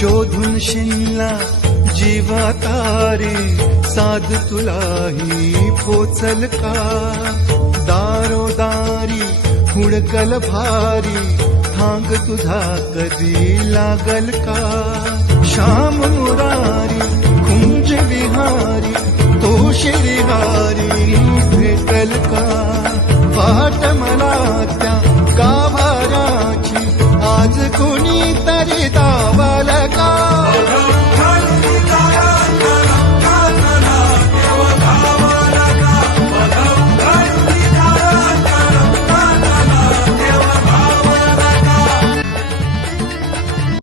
शोधून शिनला जीवा तारे साध तुलाही पोचल का दारोदारी हुडकल भारी थांग तुझा कधी लागल का श्याम मुरारी कुंज विहारी तो श्रीहारी भेटल का वाट मला त्या गाभाराची आज कोणी तरी